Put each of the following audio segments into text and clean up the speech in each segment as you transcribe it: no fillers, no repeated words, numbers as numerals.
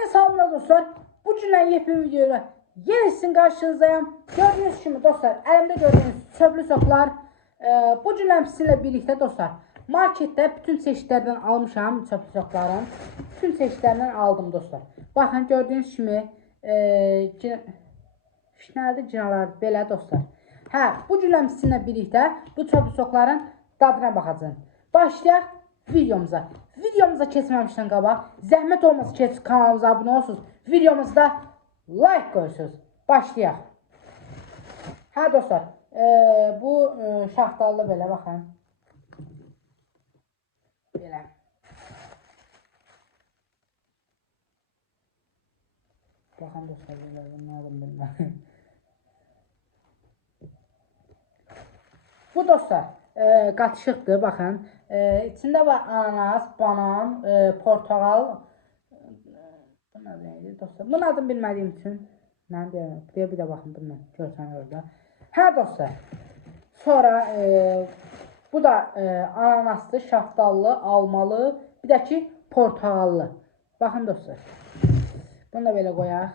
Hamıya salamlar dostlar. Bu cümlenin yepyeni videoyla yine sizin karşınızdayım. Gördüğünüz gibi dostlar, elimde gördüğünüz çöplü soklar. Bu cümlem sizinle birlikte dostlar. Markette bütün çeşitlerden almışam çöplü sokların. Bütün çeşitlerden aldım dostlar. Bakın gördüğünüz gibi nerede cinalar belə dostlar. Bu cümlem sizinle birlikte bu çöplü sokların dadına bakacağım. Başlayaq videomuza. Videomuza keçməmişdən qabaq, zəhmət olmasa ki, kanalımıza abunə olsunuz. Videomuzda like qoyursunuz. Başlayaq. Dostlar, bu şaftallı belə baxın. Belə. Baxın dostlar, nə alım bilməm. Bu dostlar qatışıqdır, baxın. İçində var ananas, banan, portakal. Bu neydi dostlar? Bunun adını bilmədiyim üçün. Nə deyəm? Bir də baxın bundan. Görsən orada. Dostlar. Sonra bu da ananaslı, şaftallı, almalı. Bir də ki portakallı. Baxın dostlar. Bunu da belə qoyaq.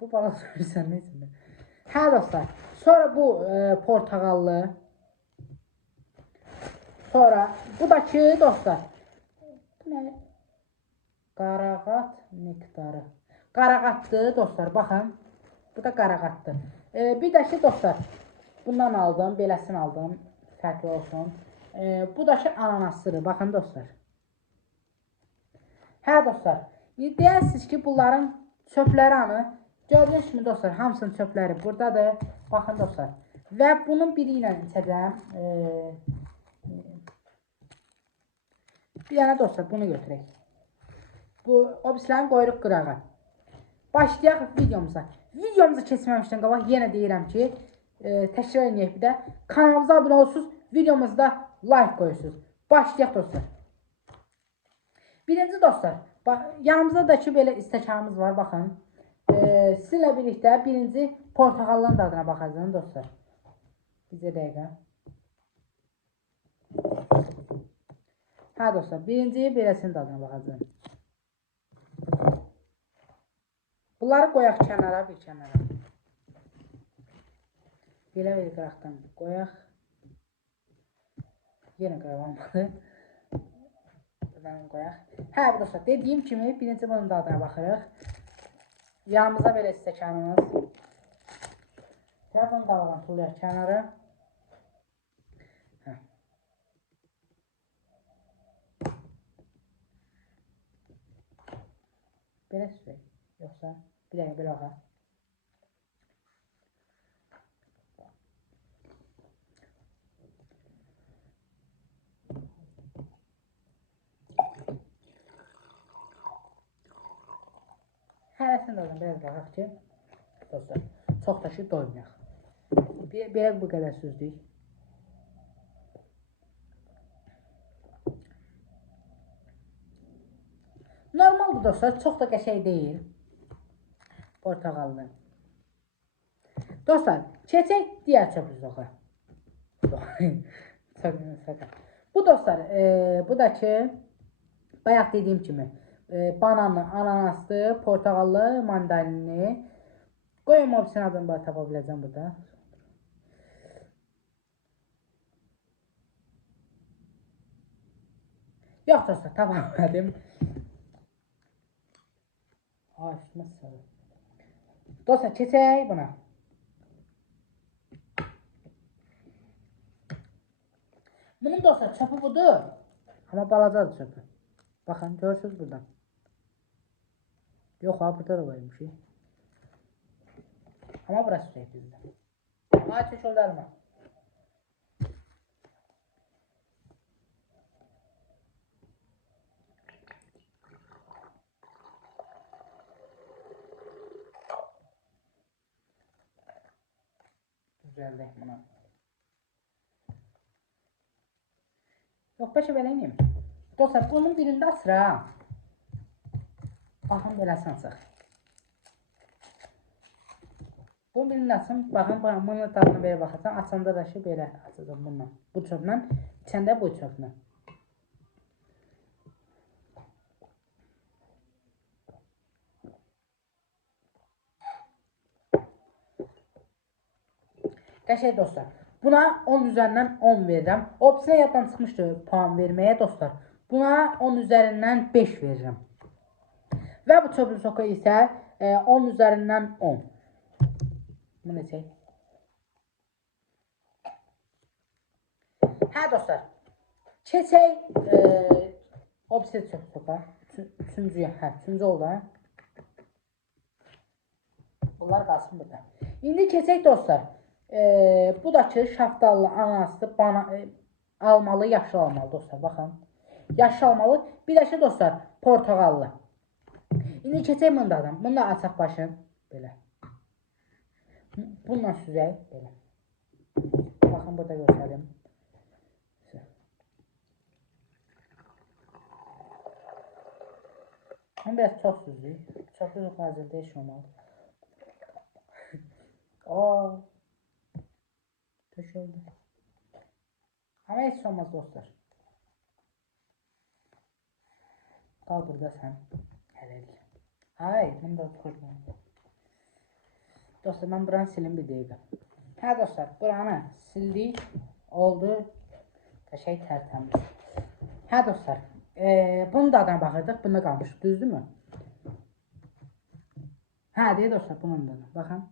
Bu bala sürürsən nə içində? Dostlar. Sonra bu portakallı. Sonra bu da ki dostlar. Bu ne? Qarağat nektarı. Qarağatdır dostlar. Baxın. Bu da qarağatdır. Bir də ki dostlar. Bundan aldım. Beləsini aldım. Fərqli olsun. Bu da ki ananasıdır. Baxın dostlar. Dostlar. Deyərsiniz ki bunların çöpləri anı. Gördüğünüz kimi dostlar, hamısının çöpləri buradadır. Baxın dostlar. Və bunun biri ilə içəcəm. Bir dənə dostlar, bunu götürək. Bu obislərin qoyuruq qırağa. Başlayaq videomuza. Videomuza keçməmişdən qabaq yenə deyirəm ki, təkrar edək bir də. Kanalımıza abunə olsunuz, videomuzda like qoyursunuz. Başlayaq dostlar. Birinci dostlar, yanımızda da ki belə istəkanımız var, baxın. Sizinlə birlikdə birinci portakalların dadına baxacağım dostlar. Bizə dəqiqə. Dostlar, birinci beləsinin dadına baxacağım. Bunları qoyaq kənara, bir kənara. Belə bir qıraqdan qoyaq. Yenə qayıqlanmadı. Buradan qoyaq. Dostlar, dediyim kimi birinci bunun dadına baxırıq. Yanımıza belə stəkanımız. Bunu da tulayaq kənara. Belə sürək. Yoxsa bir dəqiqə belə baxaq. Hərəsini də biraz baxaq ki, dostlar, çox da ki doymayaq. Belə bu qədər süzdük. Normaldır dostlar, çox da qəşəng deyil. Portakallı. Dostlar, keçək digər çöplü soxa. Bu dostlar, bu da ki, bayaq dediyim kimi, bananlı, ananaslı, portakallı, mandalinli. Qoyum opsiyon adını tapa biləcəm burada. Yox dostlar, tapa bilmədim. Üstüme sarı. Dostlar, keçək buna. Bunun dostlar çöpü budur. Ama balacadır çöpü. Bakın, görürsünüz buradan. Yox, burada da koymuş. Ama burası sürək bizdə. Çək oldu əlmə. Düzəldək buna. Yox, başa belə ineyim. Dostlar, bunun birində açıram. Baxın, beləsini açıq. Bunun birində açım. Baxın, bunun dadına belə baxacam. Açanda da ki, belə açacam bununla. Bu çöplə. İçəndə bu çöplə. Qəşəng dostlar. Buna 10 üzərindən 10 verirəm. Opisinə yaddan çıxmışdı puan verməyə dostlar. Buna 10 üzərindən 5 verirəm. Və bu çöpün soka isə 10 üzərindən 10. Bu necə? Hə dostlar. Keçək Opsi çöpün soka. Üçüncü oldu. Bunlar qalsın burada. İndi keçək dostlar. Bu da ki şaftallı, ananaslı, almalı, yaşıl almalı dostlar. Baxın. Yaşıl almalı. Bir də ki dostlar portağallı. İndi keçək bundan. Bunu da açaq başın. Belə. Bununla süzək. Belə. Baxın burada göstərim. Onu biraz çox süzdük. Çox yox hazırda heç olmalı. Töküldü. Ama heç olmaz dostlar. Qal burada sən. Hələlik. Ay, bunu da tuturdum. Dostlar, mən buranı silim bir dəqiqə. Hə dostlar, buranı sildik. Oldu. Qəşəng tərtəmiz. Hə dostlar, bunun dadına baxırdıq. Bunda qalmış. Düzdür mü? Hə deyə dostlar, bunun dadına. Baxın.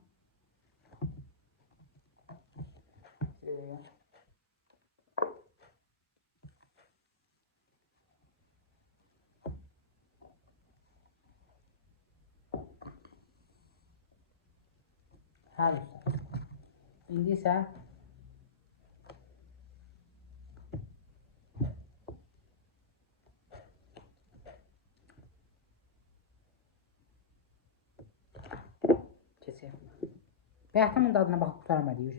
Hə dostlar. İndi isə keçək. Bayaqdan dadına baxıb qurtarmadı.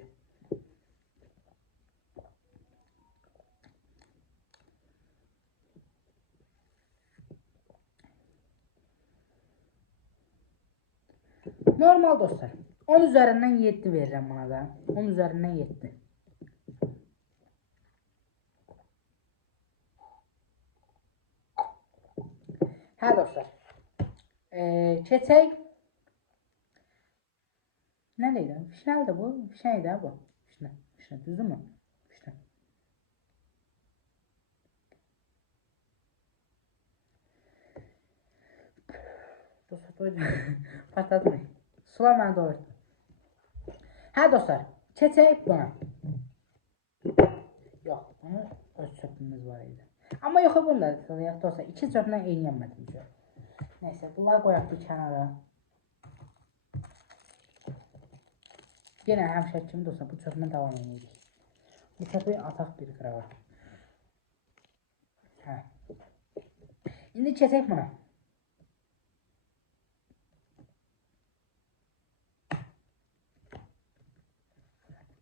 Normal dostlar. 10 üzərindən 7 verirəm buna da. 10 üzərindən 7. Hə dostlar. Keçək. Nə deyirəm? Fişnəldir bu. Fişnəydir bu. Fişnə. Düzdür mü? Fişnə. Dostlar doydum. Patlatmayın. Sular mənə doyurdu. Hə dostlar. Keçək buna. Yox. Bunu öz çöpümüz var idi. Amma yox bunu da sayaq dostlar. 2 çöplə eynəyənmədim. Neyse. Bunları qoyaq bir kənara. Yenə həmişə kimi dostlar bu çöplə davam edirik. Bu çöpü ataq bir qırağa. Hə. İndi keçək buna.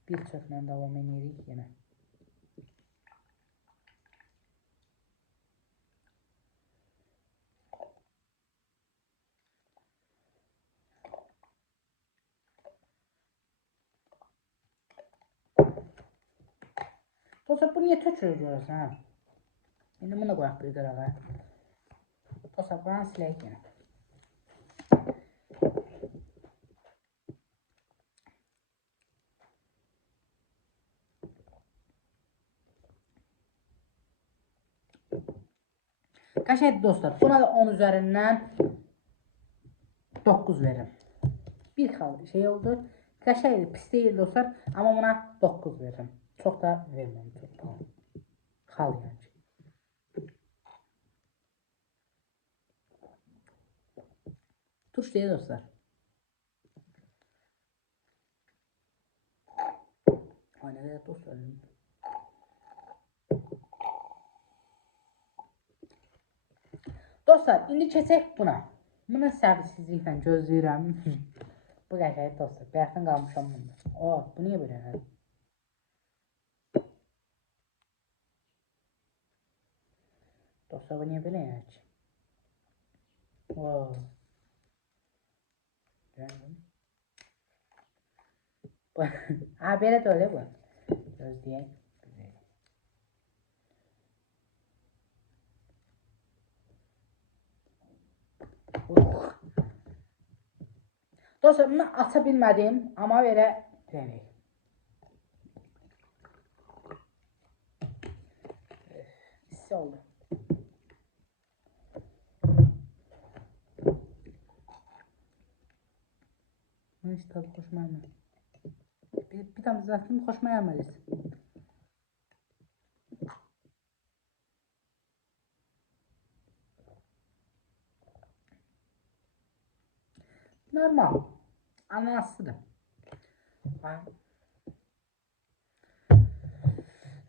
Bir çöplə davam edirik yenə. Dostlar bu niye tökülür görürsən hə? İndi bunu da qoyaq bir qırağa. Dostlar buranı silək yenə. Qəşəng dostlar. Buna da 10 üzərindən 9 verirəm. Bir xal şey oldu. Qəşəng pis deyil dostlar. Amma buna 9 verirəm. Çox da verməm. Xal yəni. Turş deyil dostlar. Aynen öyle dostlar. Dostlar, indi keçək buna. Bunu səbirsizliklə gözləyirəm. Bu qəşəng dostlar. Bayaqdan qalmışam bunda. Bu niyə belə? Dostlar, bu niyə belə yəni ki? Ha, belə də öyle bu. Gözləyək. Dostlar, bunu aça bilmədim, amma belə deneyim. pis oldu. Bunun hiç tadı hoşuma gelmedi. Bir tane düzelttim, hoşuma gelmedi. Normal. Ananaslıdır.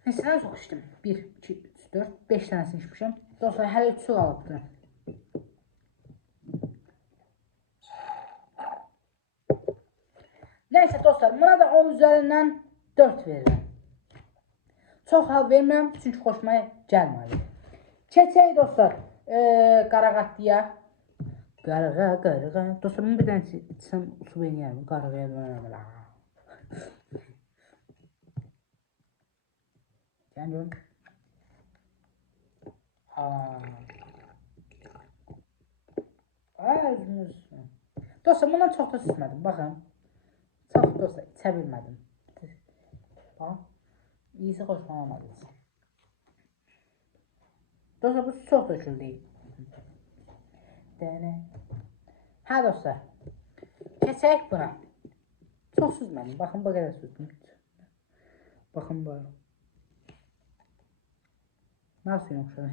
Neyse, ne çok içtim. 1, 2, 3, 4, 5 tanesini içmişim. Dostlar, hələ 3 su qalıbdır. Neyse dostlar, buna da 10 üzerinden 4 verirəm. Çox hal vermirəm, çünki xoşuma gəlmədi. Keçək dostlar, qaraqatlıya. Qarağa. Dostlar, bunu bir dənə içsəm su beyniyəm. Qarağaya dönərəm. Gəlin. Özünüz. Dostlar, bundan çox da içmədim. Baxın. Çox dostlar, içə bilmədim. Bax. İyisi xoşuma olmadı. Dostlar, bu çox dökül deyil. Hə dostlar. Keçək buna. Çox süzmədim. Baxın, bu qədər süzdüm. Baxın bu. Nasıl yoxşadır?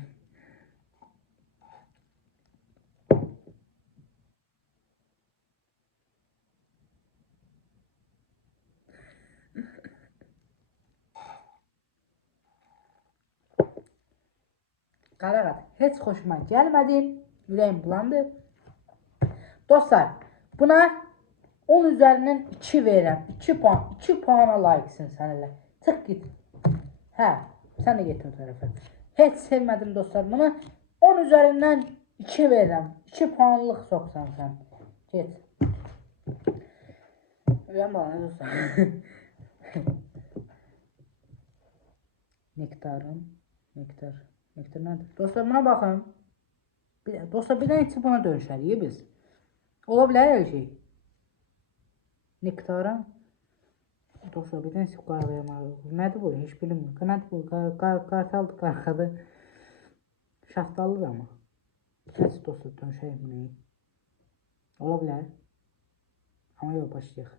Qaraqat heç xoşuma gəlmədi. Ürəyim bulandı. Dostlar, buna 10 üzərindən 2 verirəm. 2 puan. 2 puana layiqsin sən elə. Çıx git. Hə, sən də get o tərəfə. Heç sevmədim dostlar bunu. 10 üzərindən 2 verirəm. 2 puanlıq soxsan sən. Get. Ürəyim bulandı dostlar. Nektar nədir? Dostlar, buna baxın. Dostlar, bir dənə içi buna dönüşərik biz. Ola bilər hər şey. Nektara. Dostlar, bir dənə içi qaraqayamalı. Nədir bu? Heç bilinmir. Nədir bu? Qartaldır, qarxadır. Şaftalıdır amma. Nədir dostlar, dönüşərik bunu. Ola bilər. Amma yox, başlayaq.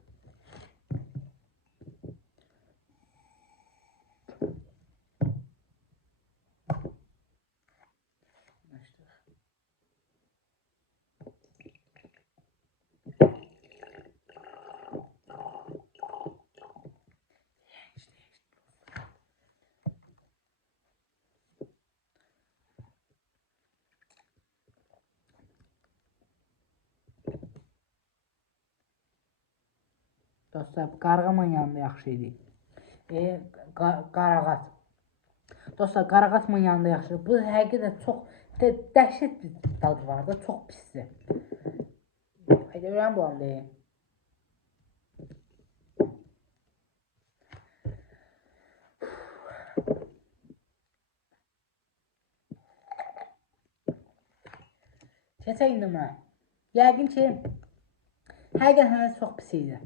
Dostlar, qarğaman yanında yaxşı idi. Qarağat. Dostlar, qarağatman yanında yaxşı. Bu həqiqətən çox dəhşət bir dadı var da, çox pisdir. Haydi, ürəyim bulandı. Keçək indi buna. Yəqin ki, həqiqətən çox pis idi.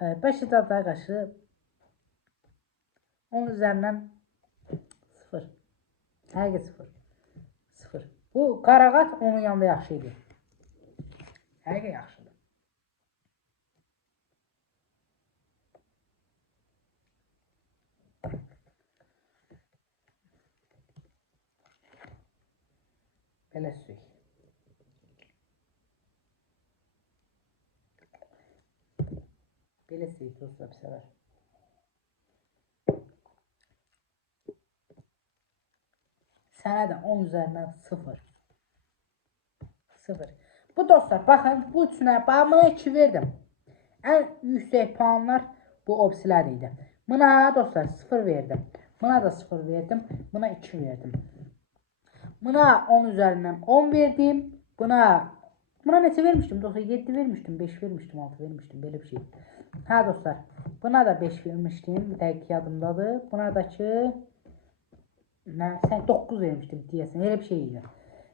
5 dadaya qarşı 10 üzərindən 0. Həqiqət 0. Bu qarağat onun yanında yaxşı idi. Həqiqət yaxşıdır. Belə suyuk. Belə suyuk dostlar, bir sefer. Sənə də 10 üzərindən 0. Bu dostlar, baxın, bu üçünə, buna 2 verdim. Ən yüksək puanlar bu opsiyalar idi. Buna dostlar 0 verdim. Buna da 0 verdim. Buna 2 verdim. Buna 10 üzərindən 10 verdim. Buna neçə vermişdim dostlar? 7 vermişdim, 5 vermişdim, 6 vermişdim, belə bir şey. Hə dostlar, buna da 5 vermişdim. Bir dəqiq yadımdadır. Buna da ki 9 vermişdim deyəsən. Elə bir şey idi.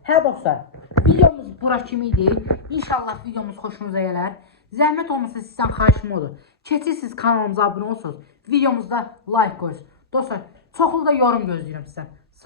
Hə dostlar, videomuz bura kimi idi. İnşallah videomuz xoşunuza gələr. Zəhmət olmasa sizdən xahişim odur. Keçirsiniz kanalımıza abunə olursunuz. Videomuzda like qoyursunuz. Dostlar, çoxlu da yorum gözləyirəm sizdən.